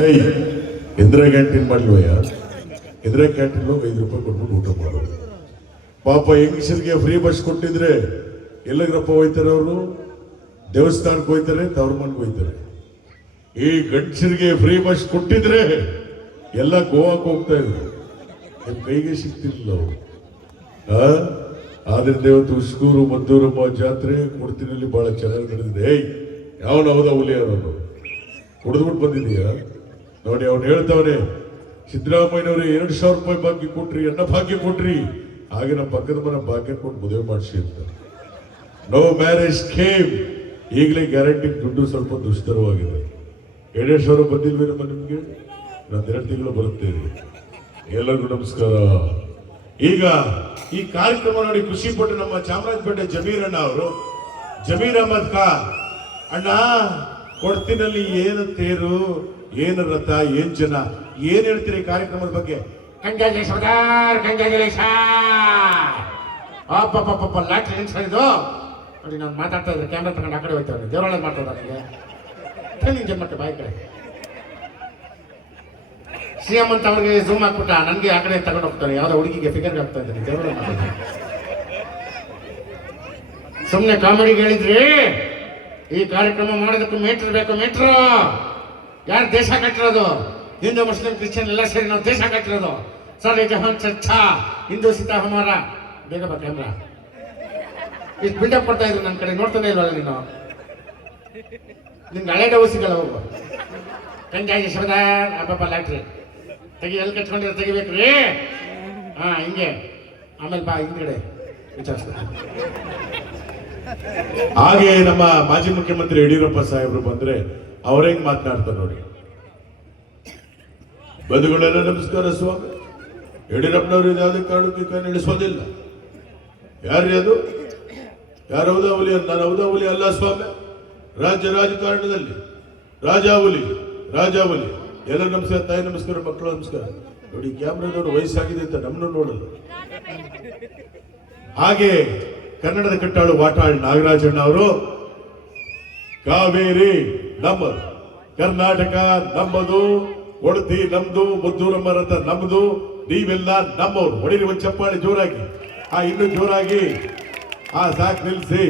ಏಯ್ Indira canteen ಮಾಡ್ಲಿವಯ್ಯ? Indira canteen ಹೋಗಿ 5 ರೂಪಾಯಿ ಕೊಟ್ಬಿಟ್ಟು ಊಟ ಮಾಡೋದು. ಪಾಪ ಹೆಂಗಸರಿಗೆ ಫ್ರೀ ಬಸ್ ಕೊಟ್ಟಿದ್ರೆ ಎಲ್ಲಗ್ರಪ್ಪ ಹೋಯ್ತಾರೆ ಅವರು? ದೇವಸ್ಥಾನಕ್ಕೆ ಹೋಯ್ತಾರೆ, ತವ್ರ ಮನೆಗೆ ಹೋಯ್ತಾರೆ. ಈ ಗಂಡಸರಿಗೆ ಫ್ರೀ ಬಸ್ ಕೊಟ್ಟಿದ್ರೆ ಎಲ್ಲ ಗೋವಾಕ್ಕೆ ಹೋಗ್ತಾ ಇದ್ರು. ನಿಮ್ ಕೈಗೆ ಸಿಗ್ತಿರ್ಲಿಲ್ಲ ಅವರು. ಆದ್ರಿಂದ ಇವತ್ತು ಉಸ್ಕೂರು ಮದ್ದೂರಮ್ಮ ಜಾತ್ರೆ ಕೊಡ್ತಿನಲ್ಲಿ ಬಹಳ ಚೆನ್ನಾಗಿ ನಡೆದಿದೆ. ಏಯ್ ಯಾವನ ಹೌದ ಹುಲಿಯವರು ಕುಡಿದ್ಬಿಟ್ಟು ಬಂದಿದೀಯ ನೋಡಿ. ಅವ್ನು ಹೇಳ್ತಾವನೆ, ಸಿದ್ದರಾಮಯ್ಯನವರು 2,000 ರೂಪಾಯಿ ಭಾಗ್ಯ ಕೊಟ್ರಿ, ಅನ್ನ ಭಾಗ್ಯ ಕೊಟ್ರಿ, ಹಾಗೆ ನಮ್ಮ ಪಕ್ಕದ ಮನೆ ಭಾಗ್ಯ ಕೊಟ್ಟು ಮದುವೆ ಮಾಡಿಸಿ ಅಂತ. No marriage scheme. ಈಗಲೇ ಗ್ಯಾರಂಟಿ ದುಡ್ಡು ಸ್ವಲ್ಪ ದುಸ್ತರವಾಗಿದೆ. 2,000 ಬಂದಿಲ್ವೇನಮ್ಮ ನಿಮ್ಗೆ? ನಾನು 2 ತಿಂಗಳು ಬರುತ್ತೇನೆ. ಎಲ್ಲರಿಗೂ ನಮಸ್ಕಾರ. ಈಗ ಈ ಕಾರ್ಯಕ್ರಮ ನೋಡಿ ಖುಷಿ ಪಟ್ಟು ನಮ್ಮ ಚಾಮರಾಜಪೇಟೆ ಜಮೀರ್ ಅಣ್ಣ ಅವರು, ಜಮೀರ್ ಅಹಮದ್ ಖಾನ್ ಅಣ್ಣ, ಕೊಡ್ತಿನಲ್ಲಿ ಏನು ತೇರು, ಏನು ರಥ, ಏನ್ ಜನ, ಏನ್ ಹೇಳ್ತೀರಿ ಈ ಕಾರ್ಯಕ್ರಮದ ಬಗ್ಗೆ? ಇದು ನೋಡಿ, ನಾನು ಮಾತಾಡ್ತಾ ಇದ್ರೆ ಕ್ಯಾಮ್ರಾ ತಗೊಂಡು ಆ ಕಡೆ ಹೋಗ್ತಾವೆ. ದೇವರೊಳಗೆ ಮಾಡ್ತಾ ನನಗೆ ಜನ್ಮಟ್ಟೆ ಬಾಯಿ ಕಡೆ ಸಿಎಂ ಅಂತ ಅವ್ರಿಗೆ ಝೂಮ್ ಹಾಕ್ಬಿಟ್ಟ, ನನಗೆ ಆ ಕಡೆ ತಗೊಂಡು ಹೋಗ್ತಾನೆ. ಯಾವ್ದೋ ಹುಡುಗಿಗೆ ಫಿಗರ್ಗೆ ಆಗ್ತಾ ಇದ್ದಾನೆ. ದೇವರೊಳಗೆ ಮಾಡ್ತಾನೆ. ಸುಮ್ಮನೆ ಕಾಮಿಡಿಗೆ ಹೇಳಿದ್ರಿ. ಈ ಕಾರ್ಯಕ್ರಮ ಮಾಡೋದಕ್ಕೂ ಮೀಟ್ರ್ ಬೇಕು. ಮೀಟ್ರು ಯಾರು ದೇಶ ಕಟ್ಟಿರೋದು? ಹಿಂದೂ ಮುಸ್ಲಿಂ ಕ್ರಿಶ್ಚಿಯನ್ ಎಲ್ಲ ಸೇರಿ ನಾವು ದೇಶ ಕಟ್ಟಿರೋದು. ಸರ್ ಈ ಜಹಾನ್ ಚರ್ಚಾ ಹಿಂದೂ ಸೀತಾ ಹಮಾರ. ಬೇಗ ಬಾ ಕ್ಯಾಮ್ರಾ. ಇಷ್ಟು ಬಿಲ್ಡಪ್ ಕೊಡ್ತಾ ಇದ್ರು ನನ್ನ ಕಡೆ. ನೋಡ್ತಾನೆ ಇಲ್ವಲ್ಲ ನೀನು? ನಿಮ್ಗೆ ಹಳೆ ಡೌ ಸಿಗಲ್ಲ. ಹೋಗು ಕಂಜಾಯಿ ಶಬ್ದಾರ್ ಅಬ್ಬಬ್ಬ ಲಾಟ್ರಿ ತೆಗಿ. ಎಲ್ಲಿ ಕಟ್ಕೊಂಡಿರೋ ತೆಗಿಬೇಕ್ರಿ. ಹಾ ಹಿಂಗೆ. ಆಮೇಲೆ ಬಾ ಹಿಂದ್ಗಡೆ ವಿಚಾರಿಸ್ತಾರೆ. ಹಾಗೆ ನಮ್ಮ ಮಾಜಿ ಮುಖ್ಯಮಂತ್ರಿ ಯಡಿಯೂರಪ್ಪ ಸಾಹೇಬರು ಬಂದ್ರೆ ಅವ್ರ ಹೆಂಗ್ ಮಾತನಾಡ್ತಾರೆ ನೋಡಿ. ಬಂಧುಗಳೆಲ್ಲ ನಮಸ್ಕಾರ ಸ್ವಾಮಿ. ಯಡಿಯೂರಪ್ಪನವರು ಯಾವುದೇ ಕಾರಣಕ್ಕೆ ಕೈ ನಡೆಸೋದಿಲ್ಲ. ಯಾರ್ರೀ ಅದು? ಯಾರು ಹೌದಾವಲಿ? ನಾನು ಹೌದಾವಲಿ ಅಲ್ಲ ಸ್ವಾಮಿ. ರಾಜ್ಯ ರಾಜಕಾರಣದಲ್ಲಿ ರಾಜಾವಲಿ ರಾಜಾವಲಿ. ಎಲ್ಲ ನಮಸ್ಕಾರ, ತಾಯಿ ನಮಸ್ಕಾರ, ಮಕ್ಕಳು ನಮಸ್ಕಾರ. ನೋಡಿ ಕ್ಯಾಮ್ರಾದವರು ವಯಸ್ಸಾಗಿದೆ ಅಂತ ನಮ್ಮನ್ನು ನೋಡಲ್ಲ. ಹಾಗೆ ಕನ್ನಡದ ಕಟ್ಟಾಳು ವಾಟಾಳ್ ನಾಗರಾಜಣ್ಣ ಅವರು, ಕಾವೇರಿ ನಮ್ಮದು, ಕರ್ನಾಟಕ ನಮ್ಮದು, ಒಡತಿ ನಮ್ದು, ಮುದ್ದೂರಮ್ಮ ರಥ ನಮ್ದು, ನೀವೆಲ್ಲ ನಮ್ಮವ್ರು. ಹೊಡಿರಿ ಒಂದು ಚಪ್ಪಾಳೆ ಜೋರಾಗಿ. ಇನ್ನೂ ಜೋರಾಗಿ. ಸಾಕು ನಿಲ್ಸಿ.